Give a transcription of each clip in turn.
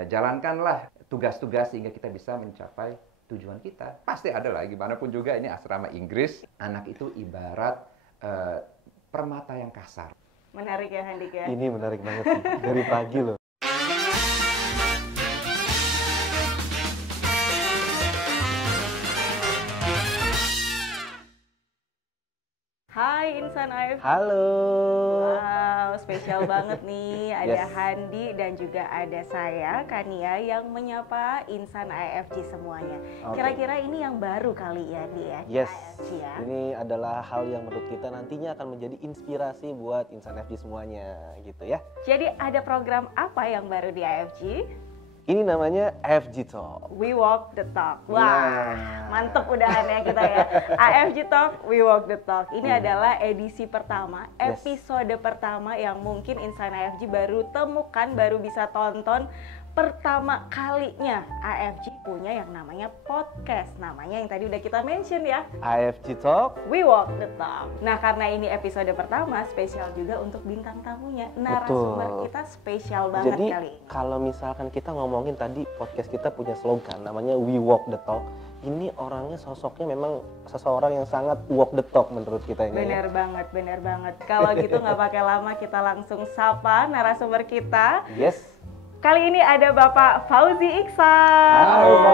Jalankanlah tugas-tugas sehingga kita bisa mencapai tujuan kita. Pasti ada lah, gimana pun juga ini asrama Inggris. Anak itu ibarat permata yang kasar. Menarik ya Handik ya? Ini menarik banget sih, dari pagi loh. Hai Insan AFG. Halo. Wow, spesial banget nih. Ada Yes. Handi dan juga ada saya, Kania, yang menyapa Insan AFG semuanya. Oke. Kira-kira ini yang baru kali ya, Di ya? Yes, AFG ya. ini adalah hal yang menurut kita nantinya akan menjadi inspirasi buat insan FG semuanya gitu ya. Jadi ada program apa yang baru di AFG? Ini namanya FG Talk. We Walk the Talk. Wah, Nah. mantep udahannya kita ya. AFG Talk, We Walk the Talk. Ini adalah edisi pertama, Yes. episode pertama yang mungkin Insan AFG baru temukan, baru bisa tonton. Pertama kalinya AFG punya yang namanya podcast. Namanya yang tadi udah kita mention ya, AFG Talk. We Walk the Talk. Nah, karena ini episode pertama, spesial juga untuk bintang tamunya. Narasumber Betul. kita spesial banget Jadi kali ini. kalau misalkan kita ngomongin tadi podcast kita punya slogan namanya We Walk the Talk. Ini orangnya sosoknya memang seseorang yang sangat walk the talk menurut kita ini. Bener banget, bener banget. Kalau gitu nggak pakai lama, kita langsung sapa narasumber kita. Yes. Kali ini ada Bapak Fauzi Iksan. Halo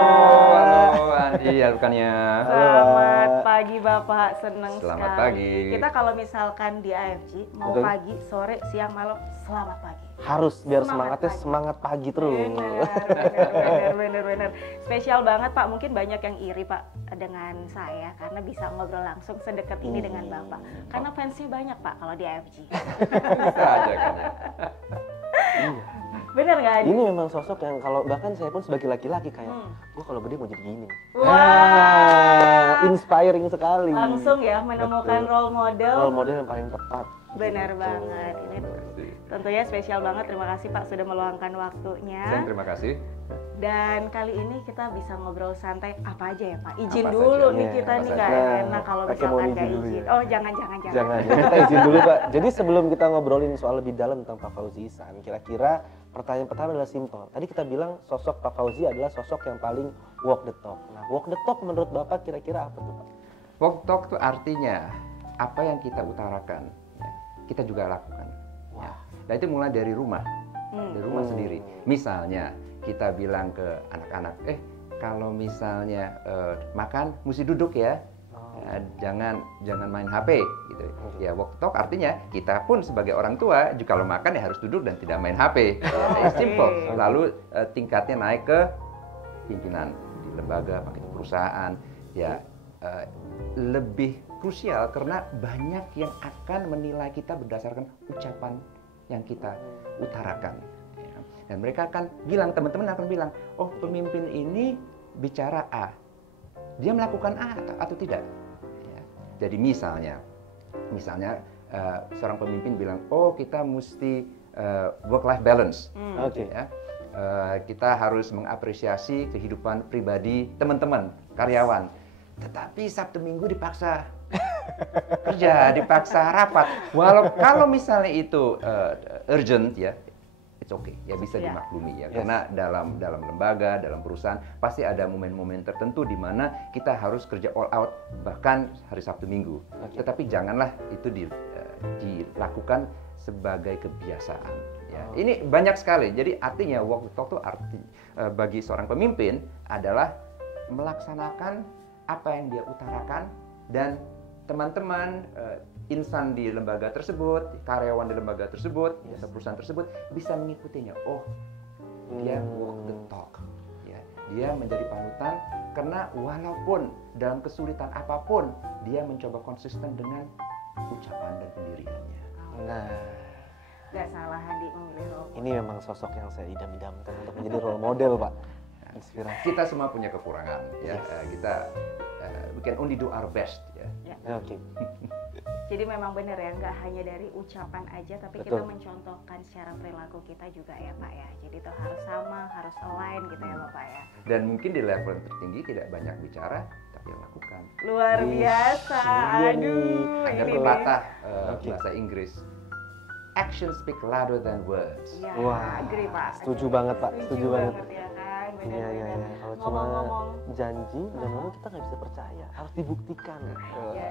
Andi, ya bukannya. Selamat pagi Bapak, seneng Selamat sekali. pagi. Kita kalau misalkan di AFG, mau Betul. pagi, sore, siang, malam, selamat pagi. Harus biar Semangat semangatnya pagi. semangat pagi terus. Bener. Spesial banget Pak, mungkin banyak yang iri Pak dengan saya karena bisa ngobrol langsung sedekat ini dengan Bapak. Karena fansnya banyak Pak kalau di AFG. Bisa aja kan ya. Iya. Bener nggak Adi? Ini memang sosok yang kalau bahkan saya pun sebagai laki-laki kayak, gua kalau gede mau jadi gini. Wah. Inspiring sekali. Langsung ya menemukan Betul. role model. Role model yang paling tepat. Benar Gitu. banget. Ini tentunya spesial banget. Terima kasih Pak sudah meluangkan waktunya. Terima kasih. Dan kali ini kita bisa ngobrol santai apa aja ya Pak. Izin Apa dulu saja. nih Iya, kita apa nih saja. nggak enak kalau Pakai misalkan mohon nggak izin dulu izin. ya. Oh jangan. Jangan, ya, kita izin dulu Pak. Jadi sebelum kita ngobrolin soal lebih dalam tentang Pak Fauzi Ihsan, kira-kira pertanyaan pertama adalah simpel. Tadi kita bilang sosok Pak Fauzi adalah sosok yang paling walk the talk. Nah, walk the talk menurut Bapak kira-kira apa tuh Pak? Walk talk itu artinya apa yang kita utarakan, ya, kita juga lakukan. Ya. Nah itu mulai dari rumah, dari rumah sendiri. Misalnya kita bilang ke anak-anak, kalau misalnya makan mesti duduk ya. Ya, jangan main HP gitu. Ya walk talk artinya kita pun sebagai orang tua juga kalau makan ya harus duduk dan tidak main HP. Ya, simple. Lalu tingkatnya naik ke pimpinan di lembaga, di perusahaan. Ya lebih krusial karena banyak yang akan menilai kita berdasarkan ucapan yang kita utarakan. Ya. Dan mereka akan bilang, teman-teman akan bilang, oh pemimpin ini bicara A, dia melakukan A atau tidak. Ya. Jadi misalnya seorang pemimpin bilang, oh kita mesti work-life balance. Oke. Ya. Kita harus mengapresiasi kehidupan pribadi teman-teman, karyawan. Tetapi Sabtu Minggu dipaksa kerja, dipaksa rapat. Kalau misalnya itu urgent ya, it's okay, ya bisa dimaklumi ya. Yes. Karena dalam lembaga, dalam perusahaan pasti ada momen-momen tertentu di mana kita harus kerja all out bahkan hari Sabtu Minggu. Okay. Tetapi janganlah itu dilakukan sebagai kebiasaan. Ya. Ini banyak sekali. Jadi artinya walk the talk itu bagi seorang pemimpin adalah melaksanakan apa yang dia utarakan dan teman-teman insan di lembaga tersebut, karyawan di lembaga tersebut, atau perusahaan tersebut bisa mengikutinya. Oh, dia walk the talk. Ya, dia menjadi panutan karena walaupun dalam kesulitan apapun dia mencoba konsisten dengan ucapan dan pendiriannya. Nah, Gak salah Hadi memilih role. ini memang sosok yang saya idam-idamkan untuk menjadi role model Pak. Inspirasi. Kita semua punya kekurangan, ya. Kita we can only do our best, ya. Oke. Jadi memang benar ya, nggak hanya dari ucapan aja, tapi Betul. kita mencontohkan secara perilaku kita juga ya Pak ya. Jadi itu harus sama, harus align gitu ya Bapak ya. Dan mungkin di level tertinggi tidak banyak bicara, tapi lakukan. Luar biasa, Iya nih. aduh Ada ini pepatah Oke. bahasa Inggris, actions speak louder than words. Ya, Wah, agree Pak. setuju banget Pak, setuju banget. ya kan, Iya, iya, benar-benar. iya. Kalau cuma Ngomong-ngomong, janji, lama-lama kita nggak bisa percaya, harus dibuktikan. ya,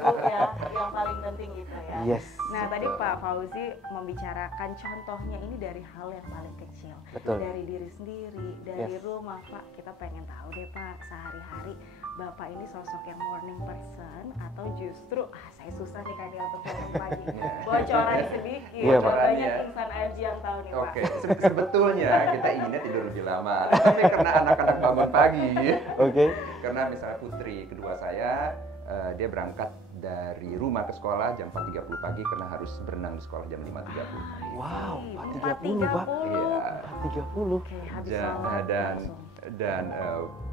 lalu ya, yang paling penting gitu ya. Yes. Nah, tadi Pak Fauzi membicarakan contohnya ini dari hal yang paling kecil. Betul. Dari diri sendiri, dari Yes. rumah Pak. Kita pengen tahu deh Pak, sehari-hari Bapak ini sosok yang morning person atau justru, saya susah nih kan ya untuk bangun pagi. Bocoran sedikit, Iya, Pak. banyak insan AFG yang tahu nih Pak. Oke, sebetulnya kita inginnya tidur lebih lama, tapi karena anak-anak bangun pagi, Oke. karena misalnya putri kedua saya, dia berangkat dari rumah ke sekolah jam 4.30 pagi karena harus berenang di sekolah jam 5.30 pagi. Wow, 4.30 4.30 Pak. Iya. 4.30. Oke, habis Ja- sholat dan langsung. dan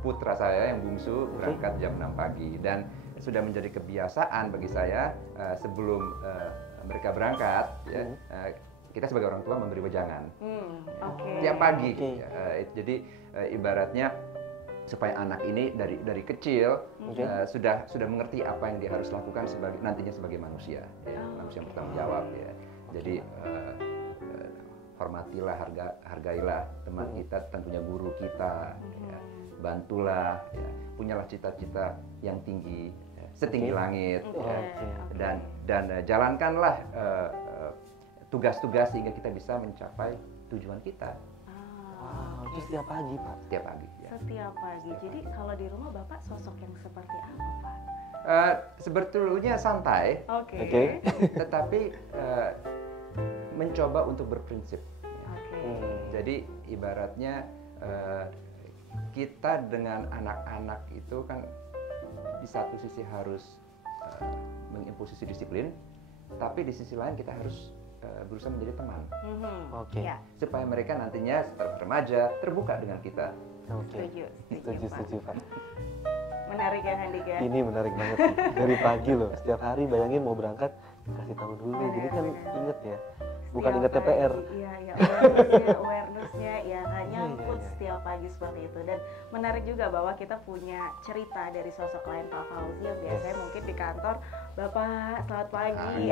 putra saya yang bungsu berangkat jam 6 pagi dan sudah menjadi kebiasaan bagi saya sebelum mereka berangkat ya, kita sebagai orang tua memberi wejangan Oke. tiap pagi. Oke. Jadi ibaratnya supaya anak ini dari kecil Oke. sudah mengerti apa yang dia harus lakukan nantinya sebagai manusia, ya, manusia yang bertanggung jawab ya. Jadi hormatilah, hargailah teman kita, tentunya guru kita, ya. Bantulah, ya. Punyalah cita-cita yang tinggi, ya. Setinggi Oke. langit, Oke. ya. Oke. dan jalankanlah tugas-tugas sehingga kita bisa mencapai tujuan kita Wow, itu setiap pagi Pak. setiap pagi. Ya. Setiap pagi. Jadi kalau di rumah Bapak sosok yang seperti apa Pak? Sebetulnya santai, Oke. Oke. tetapi mencoba untuk berprinsip. Oke. Jadi ibaratnya kita dengan anak-anak itu kan di satu sisi harus mengimposisi disiplin, tapi di sisi lain kita harus berusaha menjadi teman Oke. Ya, supaya mereka nantinya setelah remaja terbuka dengan kita. Oke. setuju. Setuju, Pak. setuju Pak. Menarik ya Handik ya. Ini menarik banget sih. Dari pagi loh, setiap hari bayangin mau berangkat, kasih tahu dulu. Benar, Jadi kan benar. inget ya, bukan Setiap inget TPR. pagi, Iya, ya, awareness-nya ya kan nyangkut iya. setiap pagi seperti itu. Dan menarik juga bahwa kita punya cerita dari sosok lain Pak Fauzi yang biasanya mungkin di kantor, Bapak selamat pagi.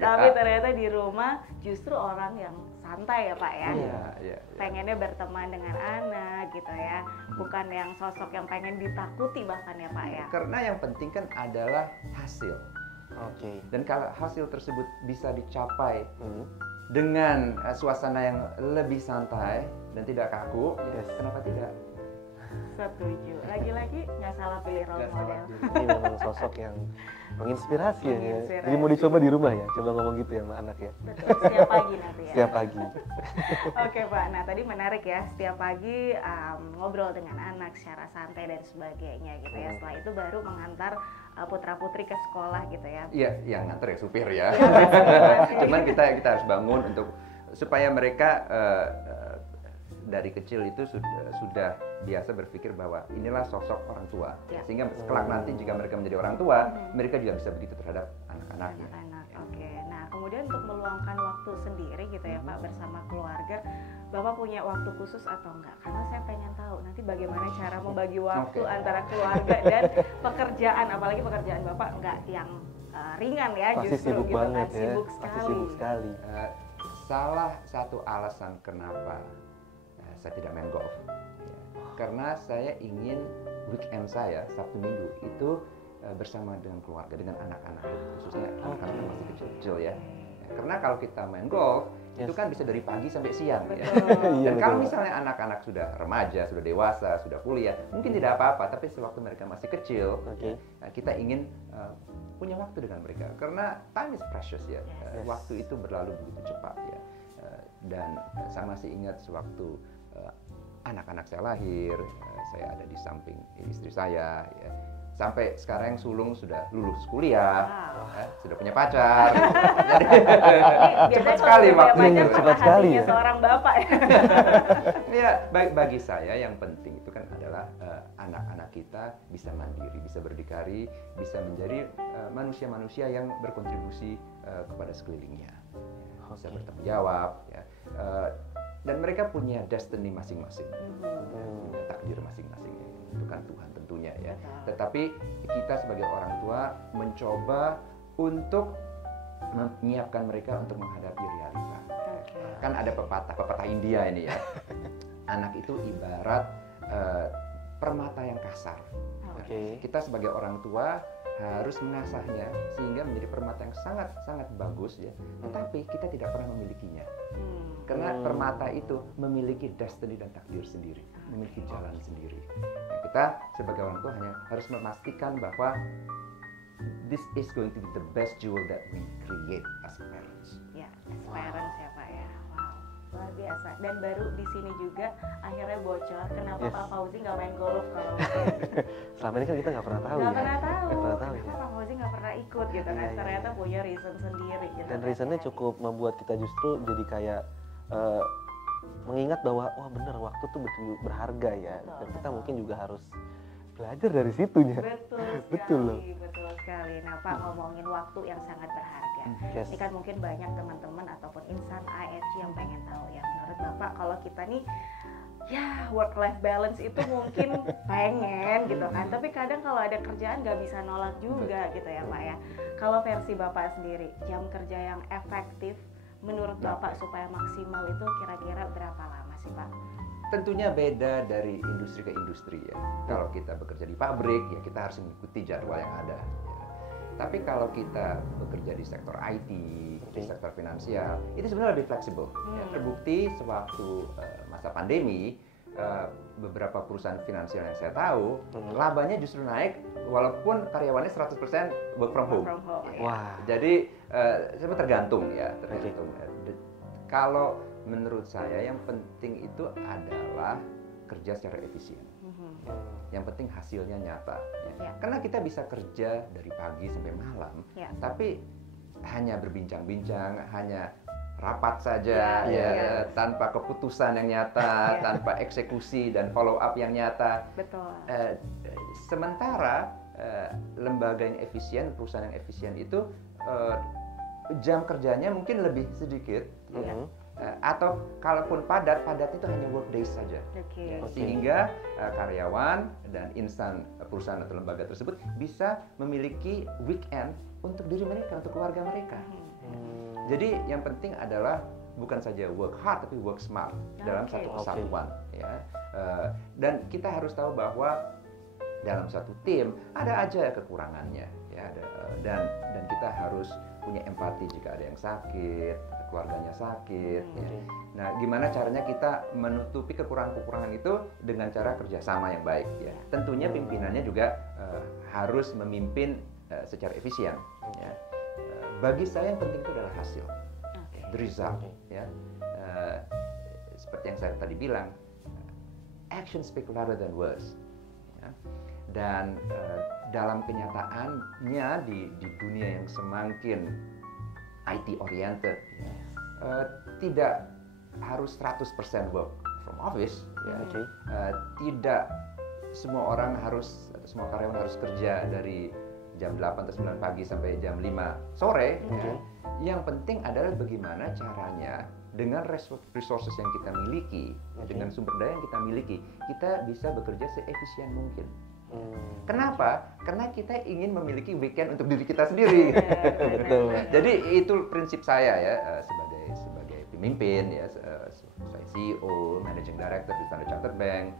Tapi ternyata di rumah justru orang yang santai ya Pak ya. Iya. Pengennya berteman dengan anak gitu ya. Bukan yang sosok yang pengen ditakuti bahkan ya Pak ya. Karena yang penting kan adalah hasil. Oke. Dan kalau hasil tersebut bisa dicapai Hmm. dengan suasana yang lebih santai dan tidak kaku, ya Yes. kenapa tidak? Setuju. Lagi-lagi nggak salah pilih role Nggak salah model. pilih. Ini memang sosok yang menginspirasi ya. Menginspirasi. Jadi mau dicoba di rumah ya, coba ngomong gitu ya sama anak ya. Betul. Setiap pagi nanti ya. Setiap pagi. Oke Pak, nah tadi menarik ya, setiap pagi ngobrol dengan anak secara santai dan sebagainya gitu ya. Setelah itu baru mengantar putra-putri ke sekolah gitu ya. Iya, yang nganter ya supir ya. Iya, masih. Cuman kita harus bangun untuk supaya mereka dari kecil itu sudah biasa berpikir bahwa inilah sosok orang tua. Ya. Sehingga kelak nanti jika mereka menjadi orang tua, mereka juga bisa begitu terhadap anak-anaknya. Anak-anak, oke. Nah kemudian untuk meluangkan waktu sendiri gitu ya Pak bersama keluarga, Bapak punya waktu khusus atau enggak? Karena saya pengen tahu nanti bagaimana cara membagi waktu Oke. antara keluarga dan pekerjaan, apalagi pekerjaan Bapak enggak yang ringan ya, Pasti justru sibuk gitu banget kan, ya. sibuk Pasti sekali. sibuk sekali. Salah satu alasan kenapa saya tidak main golf, ya, karena saya ingin weekend saya Sabtu Minggu itu bersama dengan keluarga, dengan anak-anak, khususnya anak-anak yang masih kecil-kecil ya. Karena kalau kita main golf itu kan bisa dari pagi sampai siang ya. Iya, Dan kalau betul. misalnya anak-anak sudah remaja, sudah dewasa, sudah kuliah, mungkin tidak apa-apa. Tapi sewaktu mereka masih kecil, Oke. kita ingin punya waktu dengan mereka. Karena time is precious ya. Yes. Waktu itu berlalu begitu cepat ya. Dan saya masih ingat sewaktu anak-anak saya lahir, saya ada di samping istri saya. Ya. Sampai sekarang sulung sudah lulus kuliah, sudah punya pacar. Jadi cepat sekali waktunya. Cepat sekali ya. Seorang bapak ya. Ya, bagi saya yang penting itu kan adalah anak-anak kita bisa mandiri, bisa berdikari, bisa menjadi manusia-manusia yang berkontribusi kepada sekelilingnya, bisa bertanggung jawab, ya. Dan mereka punya destiny masing-masing, punya takdir masing-masing. Itu kan Tuhan tentunya ya. Tetapi kita sebagai orang tua mencoba untuk menyiapkan mereka untuk menghadapi realita. Kan ada pepatah India ini ya. Anak itu ibarat permata yang kasar. Kita sebagai orang tua harus mengasahnya sehingga menjadi permata yang sangat bagus ya. Tetapi kita tidak pernah memilikinya. Karena permata itu memiliki destiny dan takdir sendiri, memiliki jalan sendiri. Nah, kita sebagai orang tua hanya harus memastikan bahwa this is going to be the best jewel that we create as parents. Ya, as parents ya Pak ya. Wow, luar biasa. Dan baru di sini juga akhirnya bocor kenapa Pak Fauzi nggak main golf kalau selama ini kan kita nggak pernah tahu nggak pernah tahu. Kenapa Pak Fauzi nggak pernah ikut gitu kan? Ternyata punya reason sendiri. Gitu, dan reasonnya cukup membuat kita justru jadi kayak mengingat bahwa wah benar waktu tuh betul berharga ya. Dan kita mungkin juga harus belajar dari situnya. Betul sekali. Nah Pak, ngomongin waktu yang sangat berharga. Ini kan mungkin banyak teman-teman ataupun insan IFG yang pengen tahu ya. Menurut Bapak kalau kita nih ya work life balance itu mungkin pengen gitu kan, tapi kadang kalau ada kerjaan nggak bisa nolak juga gitu ya Pak ya. Kalau versi Bapak sendiri, jam kerja yang efektif menurut Bapak supaya maksimal itu kira-kira berapa lama sih Pak? Tentunya beda dari industri ke industri ya. Kalau kita bekerja di pabrik ya kita harus mengikuti jadwal yang ada. Ya. Tapi kalau kita bekerja di sektor IT, di sektor finansial, itu sebenarnya lebih fleksibel. Ya, terbukti sewaktu masa pandemi, beberapa perusahaan finansial yang saya tahu, labanya justru naik walaupun karyawannya 100% work from home. Wah. Jadi sebenarnya tergantung ya, tergantung. Kalau menurut saya yang penting itu adalah kerja secara efisien. Yang penting hasilnya nyata. Ya. Karena kita bisa kerja dari pagi sampai malam, tapi hanya berbincang-bincang, hanya rapat saja, tanpa keputusan yang nyata, tanpa eksekusi dan follow up yang nyata. Betul. Sementara lembaga yang efisien, perusahaan yang efisien itu jam kerjanya mungkin lebih sedikit. Atau kalaupun padat itu hanya work days saja. Sehingga karyawan dan insan perusahaan atau lembaga tersebut bisa memiliki weekend untuk diri mereka, untuk keluarga mereka. Jadi yang penting adalah bukan saja work hard tapi work smart dalam satu kesatuan. Ya. Dan kita harus tahu bahwa dalam satu tim ada aja kekurangannya. Ya, dan kita harus punya empati jika ada yang sakit, keluarganya sakit. Ya. Nah, gimana caranya kita menutupi kekurangan-kekurangan itu dengan cara kerjasama yang baik. Ya. Tentunya pimpinannya juga harus memimpin secara efisien. Ya. Bagi saya yang penting itu adalah hasil, the result. Ya. Seperti yang saya tadi bilang, action speak louder than words. Ya. Dan dalam kenyataannya di dunia yang semakin IT oriented, tidak harus 100% work from office. Ya. Tidak semua orang harus, semua karyawan harus kerja dari jam 8 atau 9 pagi sampai jam 5 sore. Ya. Yang penting adalah bagaimana caranya dengan resources yang kita miliki, dengan sumber daya yang kita miliki, kita bisa bekerja seefisien mungkin. Kenapa? Karena kita ingin memiliki weekend untuk diri kita sendiri. Betul. Jadi itu prinsip saya ya sebagai pemimpin ya, saya CEO, Managing Director di Standard Chartered Bank,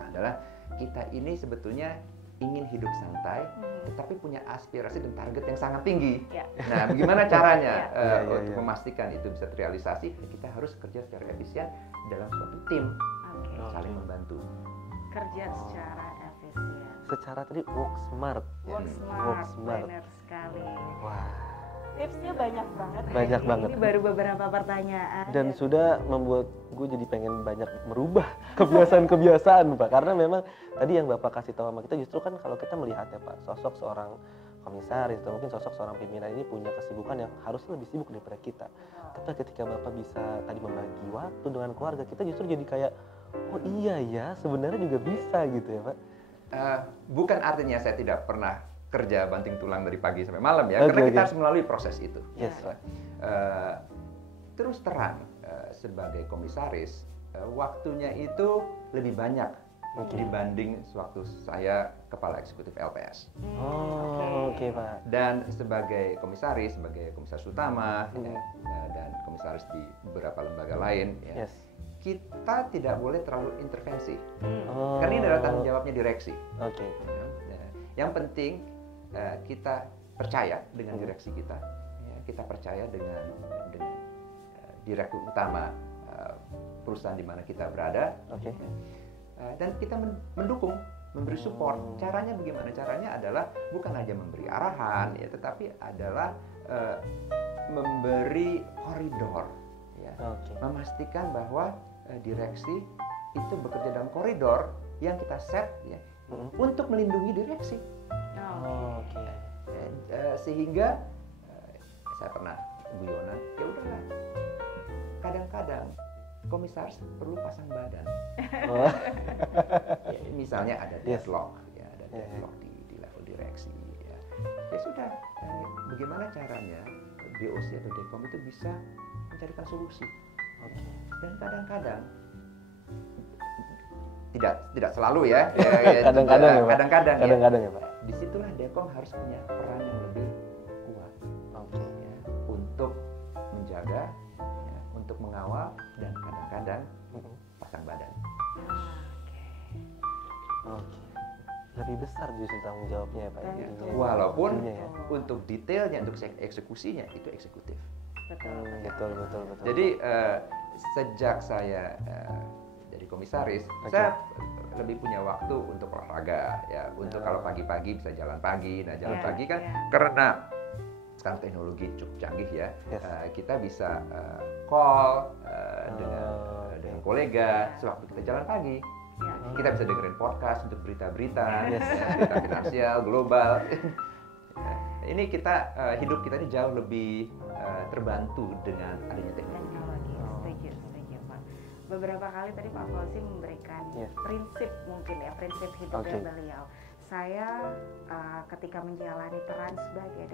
adalah kita ini sebetulnya ingin hidup santai, tetapi punya aspirasi dan target yang sangat tinggi. Nah, bagaimana caranya untuk memastikan itu bisa terrealisasi? Kita harus kerja secara efisien dalam suatu tim, saling membantu. Kerja secara efisien. Secara tadi work smart. Work smart. Benar sekali. Wah. Tipsnya banyak banget. Banyak banget. Ini baru beberapa pertanyaan. Dan sudah membuat gue jadi pengen banyak merubah kebiasaan-kebiasaan, Pak. Karena memang tadi yang Bapak kasih tahu sama kita justru kan kalau kita melihatnya, Pak, sosok seorang komisaris atau mungkin sosok seorang pimpinan ini punya kesibukan yang harusnya lebih sibuk daripada kita. Tapi ketika Bapak bisa tadi membagi waktu dengan keluarga, kita justru jadi kayak, oh iya ya, sebenarnya juga bisa gitu ya, Pak. Bukan artinya saya tidak pernah kerja banting tulang dari pagi sampai malam ya, karena kita harus melalui proses itu. Yes. Terus terang, sebagai komisaris, waktunya itu lebih banyak dibanding sewaktu saya kepala eksekutif LPS. Oke, Pak. Dan sebagai komisaris utama dan komisaris di beberapa lembaga lain, ya, kita tidak boleh terlalu intervensi. Karena ini adalah tanggung jawabnya direksi. Yang penting kita percaya dengan direksi kita, ya, kita percaya dengan direktur utama perusahaan di mana kita berada. Dan kita mendukung, memberi support. Caranya bagaimana? Caranya adalah bukan hanya memberi arahan, ya, tetapi adalah memberi koridor, ya. Memastikan bahwa direksi itu bekerja dalam koridor yang kita set, ya, untuk melindungi direksi. Sehingga saya pernah guyonan, ya udahlah. Kadang-kadang komisaris perlu pasang badan. Ya, misalnya ada deadlock, ya, ada deadlock di level direksi. Ya, ya sudah. Bagaimana caranya BOC atau Dekom itu bisa mencarikan solusi? Dan kadang-kadang tidak selalu ya. Kadang-kadang ya Pak. Disitulah Dekom harus punya peran yang lebih kuat, ya, untuk menjaga, ya, untuk mengawal, dan kadang-kadang pasang badan. Lebih besar justru tanggung jawabnya ya Pak. Walaupun untuk detailnya, untuk eksekusinya itu eksekutif. Betul. Jadi sejak saya jadi komisaris, saya lebih punya waktu untuk olahraga, ya, untuk kalau pagi-pagi bisa jalan pagi. Nah, jalan pagi kan karena sekarang teknologi cukup canggih, ya, kita bisa call dengan kolega sewaktu kita jalan pagi. Kita bisa dengerin podcast untuk berita-berita, berita finansial global. Ini kita hidup kita ini jauh lebih terbantu dengan adanya teknologi. Setuju Pak. Beberapa kali tadi Pak Fauzi memberikan prinsip, mungkin ya, prinsip hidupnya beliau. Saya ketika menjalani peran sebagai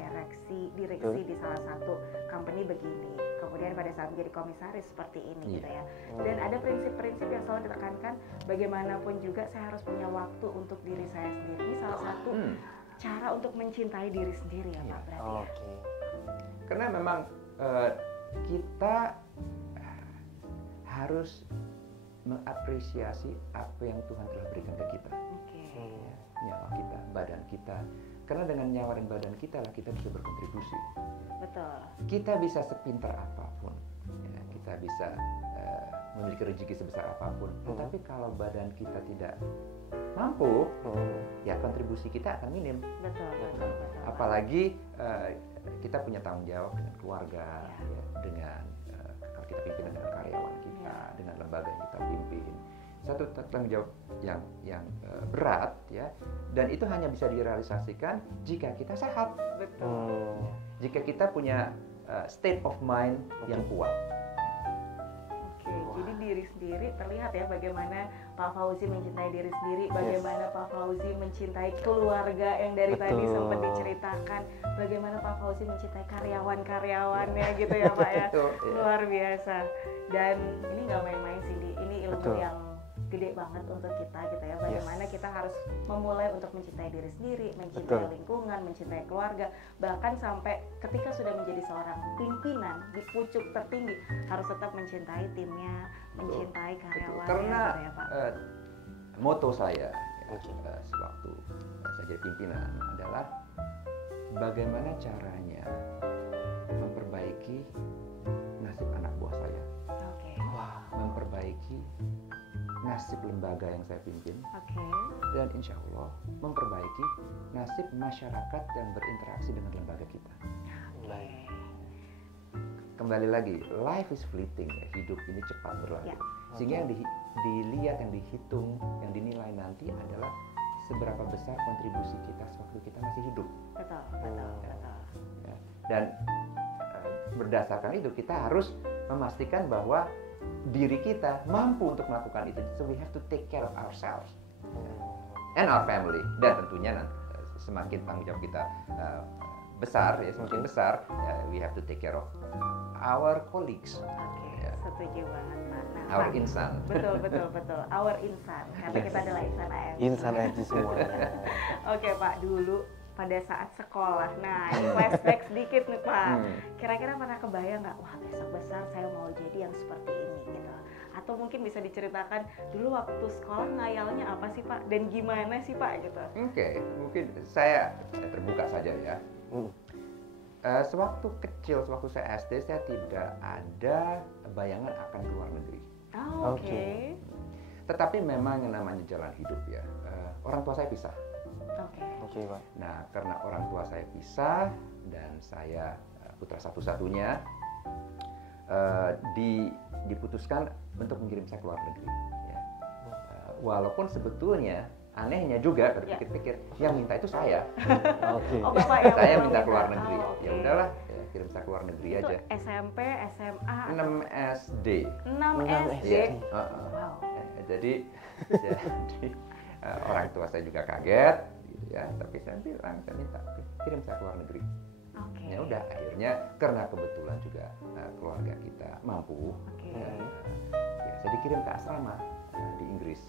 direksi di salah satu company begini, kemudian pada saat menjadi komisaris seperti ini, gitu ya. Dan ada prinsip-prinsip yang selalu ditekankan, bagaimanapun juga saya harus punya waktu untuk diri saya sendiri. Ini salah satu cara untuk mencintai diri sendiri, ya Pak, berarti. Karena memang kita harus mengapresiasi apa yang Tuhan telah berikan ke kita. Nyawa kita, badan kita. Karena dengan nyawa dan badan kita lah kita bisa berkontribusi. Betul. Kita bisa sepintar apapun, ya, kita bisa memiliki rezeki sebesar apapun. Tetapi kalau badan kita tidak mampu, ya kontribusi kita akan minim. Betul. Apalagi kita punya tanggung jawab dengan keluarga, ya, dengan kalau kita pimpin dengan karyawan kita, dengan lembaga yang kita pimpin. Satu tanggung jawab yang berat, ya, dan itu hanya bisa direalisasikan jika kita sehat. Betul. Jika kita punya state of mind yang kuat. Jadi diri sendiri terlihat ya bagaimana Pak Fauzi mencintai diri sendiri, bagaimana Pak Fauzi mencintai keluarga yang dari tadi sempat diceritakan, bagaimana Pak Fauzi mencintai karyawan-karyawannya, gitu ya Pak ya. Luar biasa. Dan ini nggak main-main sih, ini ilmu yang gede banget untuk kita, gitu ya. Bagaimana kita harus memulai untuk mencintai diri sendiri, mencintai lingkungan, mencintai keluarga, bahkan sampai ketika sudah menjadi seorang pimpinan di pucuk tertinggi harus tetap mencintai timnya, mencintai karyawannya. Karena gitu ya, Pak. Moto saya sewaktu saya jadi pimpinan adalah bagaimana caranya memperbaiki nasib anak buah saya, memperbaiki nasib lembaga yang saya pimpin, dan insya Allah memperbaiki nasib masyarakat yang berinteraksi dengan lembaga kita. Kembali lagi, life is fleeting, ya. Hidup ini cepat berlalu. Sehingga yang dilihat, yang dihitung, yang dinilai nanti adalah seberapa besar kontribusi kita sewaktu kita masih hidup. Betul. Ya. Dan berdasarkan itu kita harus memastikan bahwa diri kita mampu untuk melakukan itu. So we have to take care of ourselves and our family. Dan tentunya semakin tanggung jawab kita besar ya, semakin besar, we have to take care of our colleagues. Oke, setuju banget Pak. Nah, Our Pak, insan. Betul, our insan. Karena kita adalah insan AFC. Insan AFC semuanya. Oke Pak, dulu pada saat sekolah, nah ini flashback sedikit nih Pak. Kira-kira pernah kebayang nggak, wah besok besar saya mau jadi yang seperti ini gitu? Atau mungkin bisa diceritakan dulu waktu sekolah ngayalnya apa sih Pak? Dan gimana sih Pak gitu? Oke, mungkin saya terbuka saja ya. Sewaktu kecil, sewaktu saya SD, saya tidak ada bayangan akan keluar negeri. Oh, oke. Tetapi memang yang namanya jalan hidup ya, orang tua saya pisah. Oke. Pak. Nah, karena orang tua saya pisah dan saya putra satu-satunya, diputuskan untuk mengirim saya ke luar negeri. Ya. Walaupun sebetulnya anehnya juga kalau dipikir-pikir, yang minta itu saya. Oh, Bapak yang saya minta keluar negeri. Oh, ya udahlah, ya, kirim saya keluar negeri itu aja. SMP, SMA, 6 SD. 6 SD. Ya. Wow. Jadi orang tua saya juga kaget, gitu ya. Tapi saya bilang, saya minta kirim saya keluar negeri. Ya udah, akhirnya karena kebetulan juga keluarga kita mampu, ya, saya dikirim ke asrama di Inggris.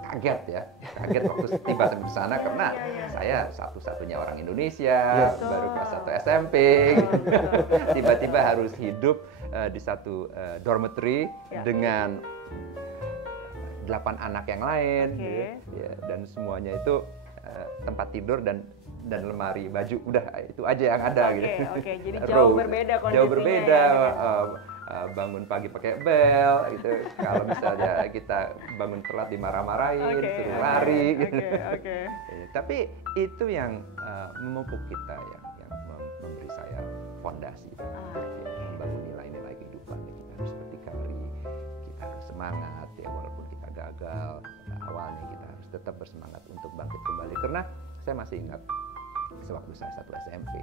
Kaget ya, kaget waktu tiba di sana karena saya satu-satunya orang Indonesia, baru kelas 1 SMP, gitu. Tiba-tiba harus hidup di satu dormitory dengan 8 anak yang lain, gitu. Ya, dan semuanya itu tempat tidur dan lemari baju, udah itu aja yang ada gitu. Jadi jauh berbeda kondisinya. Jauh berbeda. Ya, bangun pagi pakai bel gitu. Kalau misalnya kita bangun telat dimarah-marahin, suruh lari gitu. Tapi itu yang memupuk kita, yang memberi saya fondasi, membangun nilai-nilai kehidupan. Kita harus berdikari, kita harus semangat ya, walaupun kita gagal awalnya, kita harus tetap bersemangat untuk bangkit kembali. Karena saya masih ingat sewaktu saya 1 SMP,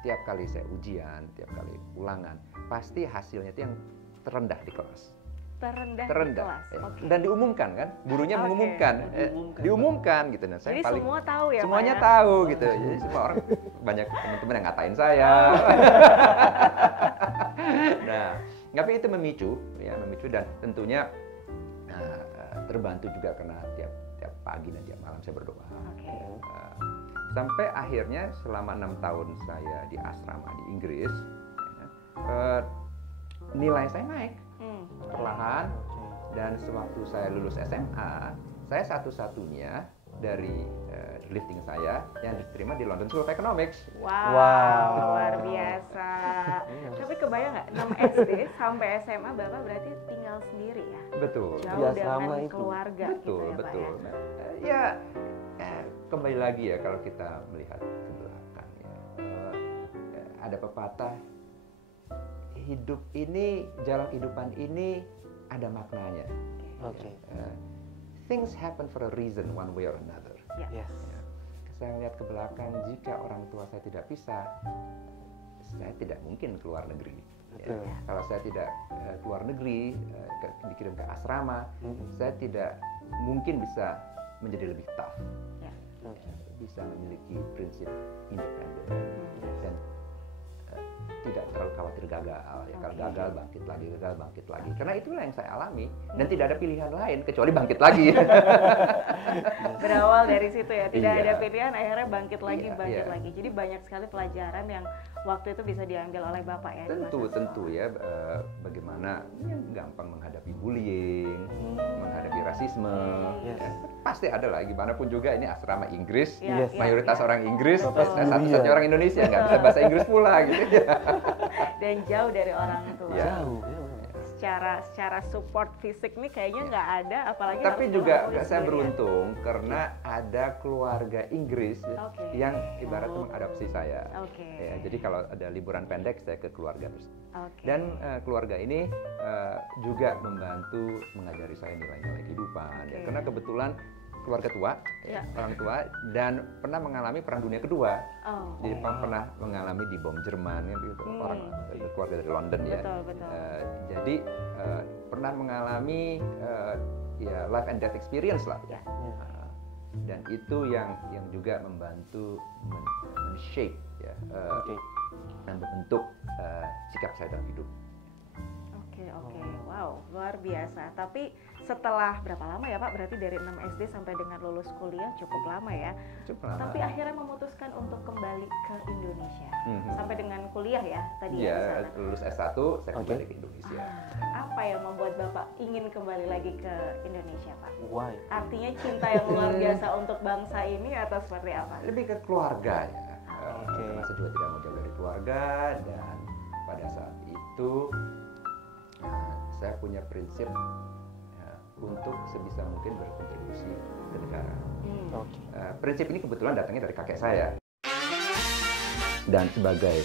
tiap kali saya ujian, tiap kali ulangan, pasti hasilnya itu yang terendah di kelas. Terendah di kelas. Ya. Dan diumumkan kan, gurunya mengumumkan, diumumkan gitu. Nah, saya jadi paling, semua tahu ya. Semuanya Pak, tahu gitu. Jadi semua orang, banyak teman-teman yang ngatain saya. Nah, tapi itu memicu dan tentunya terbantu juga karena tiap pagi dan tiap malam saya berdoa. Sampai akhirnya selama 6 tahun saya di asrama di Inggris, nilai saya naik perlahan, dan sewaktu saya lulus SMA, saya satu-satunya dari lifting saya yang diterima di London School of Economics. Wow. Luar biasa. Tapi kebayang nggak, 6 SD sampai SMA Bapak berarti tinggal sendiri ya? Betul. Jauh dengan keluarga. Betul. Ya, kembali lagi ya kalau kita melihat ke belakang ya. Ada pepatah, hidup ini, jalan kehidupan ini ada maknanya. Things happen for a reason one way or another. Saya melihat ke belakang, jika orang tua saya tidak bisa, saya tidak mungkin keluar negeri. Ya. Kalau saya tidak keluar negeri, dikirim ke asrama, saya tidak mungkin bisa menjadi lebih tough. Bisa memiliki prinsip independen dan tidak terlalu khawatir gagal. Ya, kalau gagal bangkit lagi. Karena itulah yang saya alami dan tidak ada pilihan lain kecuali bangkit lagi. Berawal dari situ ya, tidak ada pilihan, akhirnya bangkit lagi. Jadi banyak sekali pelajaran yang waktu itu bisa diambil oleh Bapak ya. Tentu ya, bagaimana gampang menghadapi bullying, menghadapi rasisme. Ya, pasti ada lah, gimana pun juga ini asrama Inggris, mayoritas orang Inggris, saya satu-satunya orang Indonesia nggak bisa bahasa Inggris pula gitu. Dan jauh dari orang tua. Jauh. Secara support fisik nih kayaknya nggak ada, apalagi. Tapi juga saya beruntung karena ada keluarga Inggris yang ibaratnya mengadopsi saya. Ya, jadi kalau ada liburan pendek saya ke keluarga tersebut. Dan keluarga ini juga membantu mengajari saya nilai-nilai kehidupan. Ya, karena kebetulan keluarga tua, orang tua, dan pernah mengalami Perang Dunia Kedua. Jadi pernah mengalami di bom Jerman, gitu. Orang keluarga dari London ya. Betul. Jadi pernah mengalami life and death experience lah. dan itu yang juga membantu men-shape ya, dan membentuk sikap saya dalam hidup. Oke, wow, luar biasa. Tapi setelah berapa lama ya Pak? Berarti dari 6 SD sampai dengan lulus kuliah cukup lama ya. Cukup lama. Tapi akhirnya memutuskan untuk kembali ke Indonesia. Sampai dengan kuliah ya tadi ya. Iya, lulus S1 saya kembali ke Indonesia. Apa yang membuat Bapak ingin kembali lagi ke Indonesia Pak? Why? Artinya cinta yang luar biasa untuk bangsa ini atau seperti apa? Lebih ke keluarga ya. Karena saya juga tidak mau jauh dari keluarga, dan pada saat itu saya punya prinsip untuk sebisa mungkin berkontribusi ke negara. Prinsip ini kebetulan datangnya dari kakek saya. Dan sebagai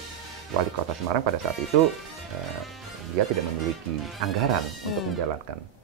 wali kota Semarang pada saat itu, dia tidak memiliki anggaran untuk menjalankan